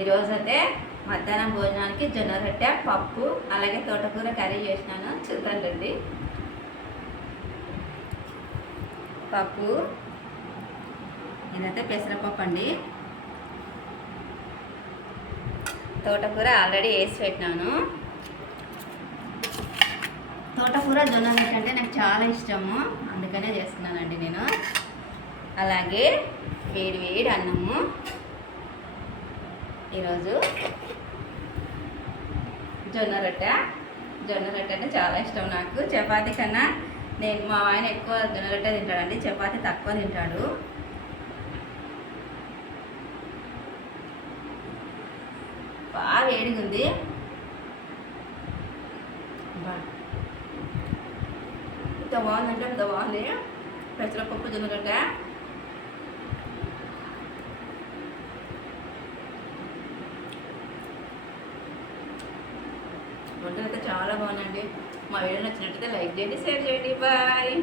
ఈరోజైతే మధ్యాహ్నం భోజనానికి జొన్న రొట్టె పప్పు అలాగే తోటకూర కర్రీ చేసినాను. చూద్దాండి. పప్పు ఇదైతే పెసరపప్పు అండి. తోటకూర ఆల్రెడీ వేసి పెట్టినాను. తోటకూర జొన్న రొట్టె అంటే నాకు చాలా ఇష్టము, అందుకనే చేసుకున్నానండి నేను. అలాగే వేడి వేడి అన్నము. ఈరోజు జొన్న రొట్టె అంటే చాలా ఇష్టం నాకు. చపాతీ కన్నా మా ఆయన ఎక్కువ జొన్న రొట్టె తింటాడండి, చపాతీ తక్కువ తింటాడు. బాగా వేడిగా ఉంది. ఇంత బాగుందంటే ఇంత బాగుంది పెసరపప్పు జొన్న రొట్టె. వంటలు అయితే చాలా బాగుందండి. మా వీడియో నచ్చినట్టయితే లైక్ చేయండి, షేర్ చేయండి. బాయ్.